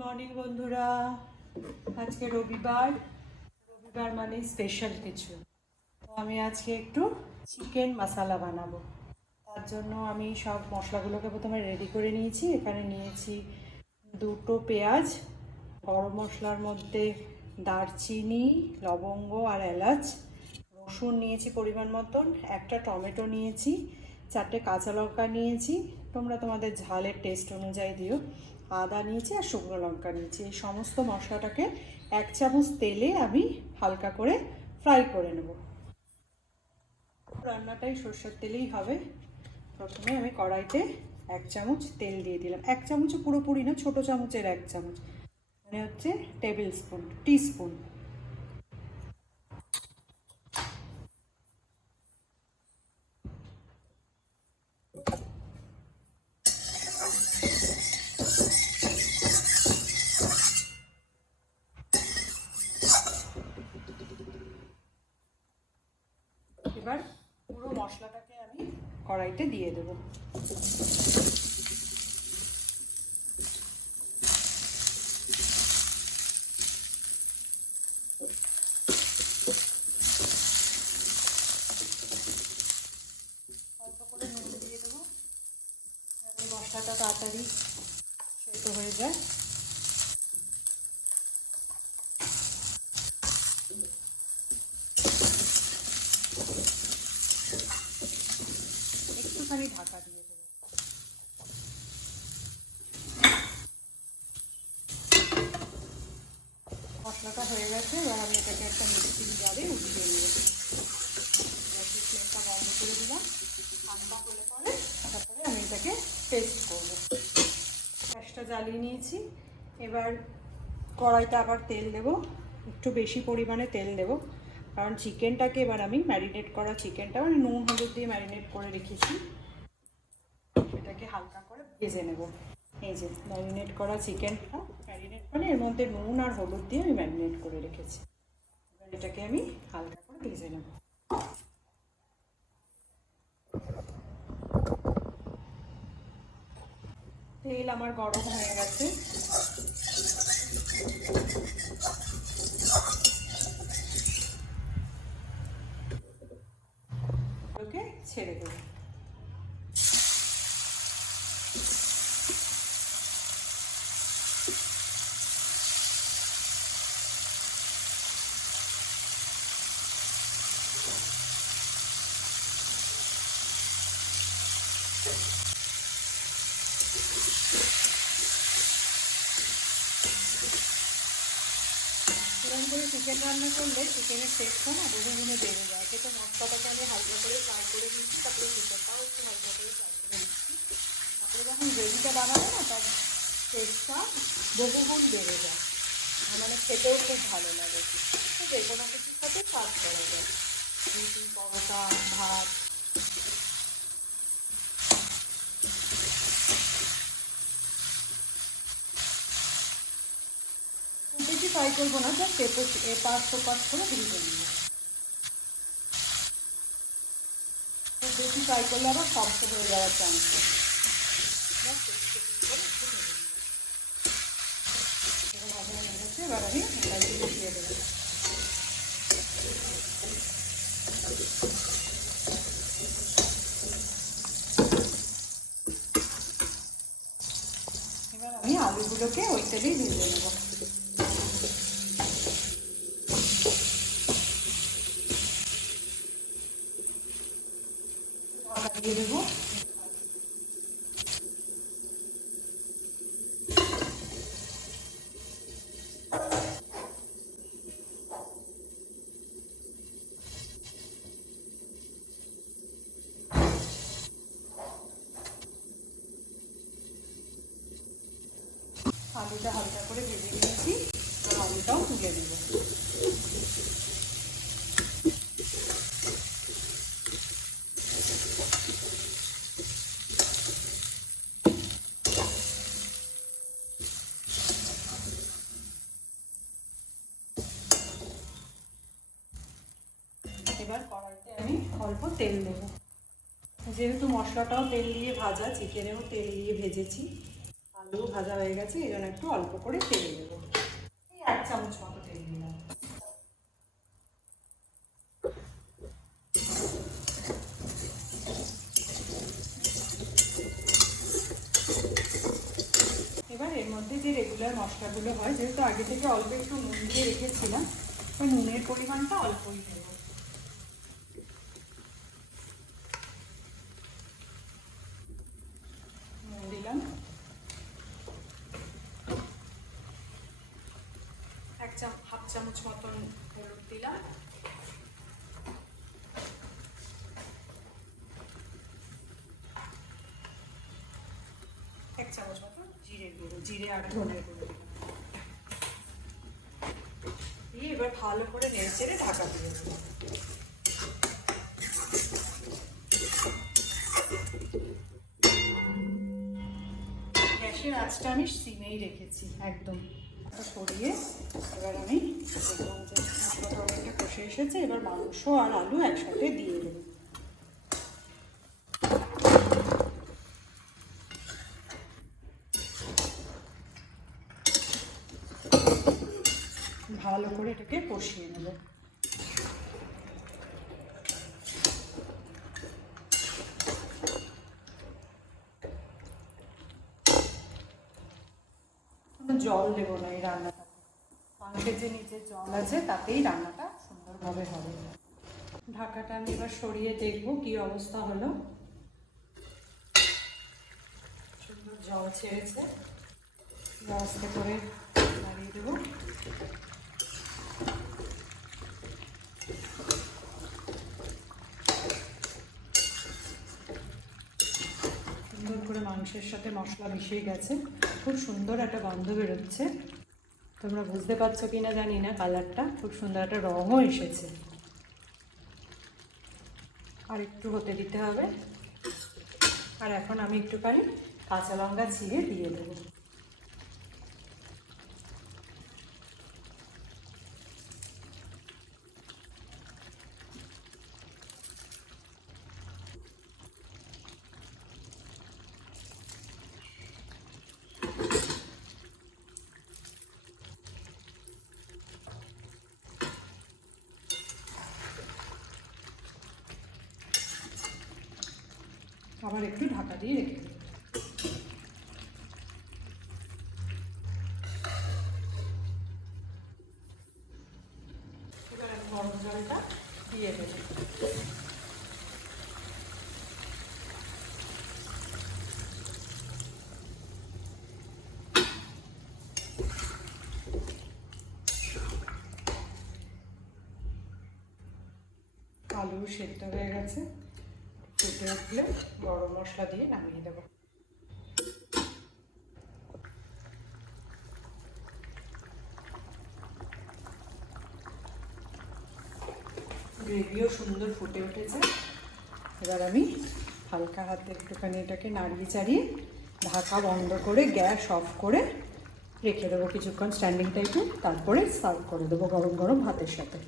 Morning বন্ধুরা। আজকে রবিবার মানে স্পেশাল কিছু। তো আমি আজকে একটু চিকেন মশলা বানাবো। তার জন্য আমি সব মশলাগুলোকে প্রথমে রেডি করে নিয়েছি। এখানে নিয়েছি দুটো পেঁয়াজ, গরম মশলার মধ্যে দারচিনি, লবঙ্গ আর এলাচ, রসুন নিয়েছি পরিমাণ মতন, একটা টমেটো নিয়েছি, 4টে কাঁচা লঙ্কা নিয়েছি, তোমরা তোমাদের ঝালের টেস্ট অনুযায়ী দিও, আদা নিয়েছি আর শুকনো লঙ্কা নিয়েছি। এই সমস্ত মশলাটাকে 1 চামচ তেলে আমি হালকা করে ফ্রাই করে নেব। রান্নাটাই সর্ষের তেলেই হবে। প্রথমে আমি কড়াইতে 1 চামচ তেল দিয়ে দিলাম। 1 চামচও পুরোপুরি না, ছোটো চামচের 1 চামচ, মানে হচ্ছে টেবিল স্পুন, টিস্পুন। এবার পুরো মশলাটাকে আমি কড়াইতে দিয়ে দেবো। অল্প করে নুন দিয়ে দেবো, যাতে মশলাটা তাড়াতাড়ি সেদ্ধ হয়ে যায়। একটুখানি ঢাকা দিয়ে দেবো। মশলাটা হয়ে গেছে, এবার আমি এটাকে একটা মিক্সিং জারে উঠিয়ে নেব। গ্যাসের ফ্লেমটা বন্ধ করে দিলাম। ঠান্ডা হলে পরে তারপরে আমি এটাকে পেস্ট করবো। গ্যাসটা জ্বালিয়ে নিয়েছি। এবার কড়াইতে আবার তেল দেবো, একটু বেশি পরিমাণে তেল দেবো, কারণ চিকেনটাকে এবার আমি ম্যারিনেট করা চিকেনটা মানে নুন হলুদ দিয়ে ম্যারিনেট করে রেখেছি, সেটাকে হালকা করে ভেজে নেব। এই যে ম্যারিনেট করা চিকেনটা, ম্যারিনেট মানে এর মধ্যে নুন আর হলুদ দিয়ে আমি ম্যারিনেট করে রেখেছি। এবার এটাকে আমি হালকা করে ভেজে নেব। তেল আমার গরম হয়ে গেছে। ওকে ছেড়ে দেবো। এরকম করে চিকেন রান্না করলে চিকেনের টেস্টটা না বহুগুণে বেড়ে যায়। সেটা মশলাটাকে আমি হালকা করে ফ্রাই করে নিচ্ছি, তারপরে চিকেনটাও একটু হালকা করে ফ্রাই করে নিচ্ছি। তারপরে যখন গ্রেভিটা বানাবো না, তার টেস্টটা বহুগুণ বেড়ে যায়, মানে খেতেও খুব ভালো লাগে। যে কোনো কিছুর সাথে সার্ভ করা যায়, রুটি, পরোটা, ভাত। খুব বেশি ফ্রাই করবো না, জাস্ট এপাশ ওপাশ করে ভেজে নিয়ে। খুব বেশি ফ্রাই করলে আবার শক্ত হয়ে যাওয়ার চান্স আছে। এবার আমি এটাকে মিশিয়ে দেবো। এবার আমি আলুগুলোকে ওই তেলেই ভেজে নেব। দিয়ে দেবো। আলুটা হালকা করে ভেজে নিয়েছি, আর আলুটাও তুলে দেবো। এবার কড়াইতে আমি অল্প তেল দেবো। যেহেতু মশলাটাও তেল দিয়ে ভাজা, চিকেনেও তেল দিয়ে ভেজেছি, আলু ভাজা হয়ে গেছে, এই জন্য একটু অল্প করে তেল দেবো, এই 1 চামচ মতো তেল দিলাম। এবার এর মধ্যে যে রেগুলার মশলাগুলো হয়, যেহেতু আগে থেকে অল্প একটু নুন দিয়ে রেখেছিলাম, ওই নুনের পরিমাণটা অল্পই দেব। নুন দিলাম, 1.5 চামচ মতন হলুদ দিলাম, 1 চামচ মতন জিরের গুঁড়ো, জিরে আর ধনের গুঁড়ো দিয়ে এবার ভালো করে নেড়ে চেড়ে ঢাকা দিয়ে দেবো। গ্যাসের আঁচটা আমি সিমেই রেখেছি একদম। সরিয়ে এবার আমি দেখলাম যে মশলাটা অনেকটা কষে এসেছে, এবার মাংস আর আলু একসাথে দিয়ে দেবো। ভালো করে এটাকে কষিয়ে নেব। জল দেবো না এই রান্নাটা, মাংসের যে নিচে জল আছে তাতেই রান্নাটা সুন্দরভাবে হবে। ঢাকাটা আমি এবার সরিয়ে দেখবো কি অবস্থা হলো। সুন্দর জল ছেড়েছে, আস্তে করে নাড়িয়ে দেবো। সুন্দর করে মাংসের সাথে মশলা মিশিয়ে গেছে, খুব সুন্দর একটা গন্ধ বেরোচ্ছে। তোমরা বুঝতে পারছো কি না জানি না, কালারটা খুব সুন্দর একটা রঙও এসেছে। আর একটু হতে দিতে হবে। আর এখন আমি একটুখানি কাঁচা লঙ্কা ছিঁড়ে দিয়ে দেবো। আবার একটু ঢাকা দিয়ে রেখে দেবো। এবার আমি গরম জলটা দিয়ে দেবো। আলু সেদ্ধ হয়ে গেছে, ফুটে উঠলে গরম মশলা দিয়ে নামিয়ে দেবো। গ্রেভিও সুন্দর ফুটে উঠেছে। এবার আমি হালকা হাতে একটুখানি এটাকে নাড়িয়ে চাড়িয়ে ঢাকা বন্ধ করে গ্যাস অফ করে রেখে দেবো কিছুক্ষণ স্ট্যান্ডিং টাইপে, তারপরে সার্ভ করে দেবো গরম গরম ভাতের সাথে।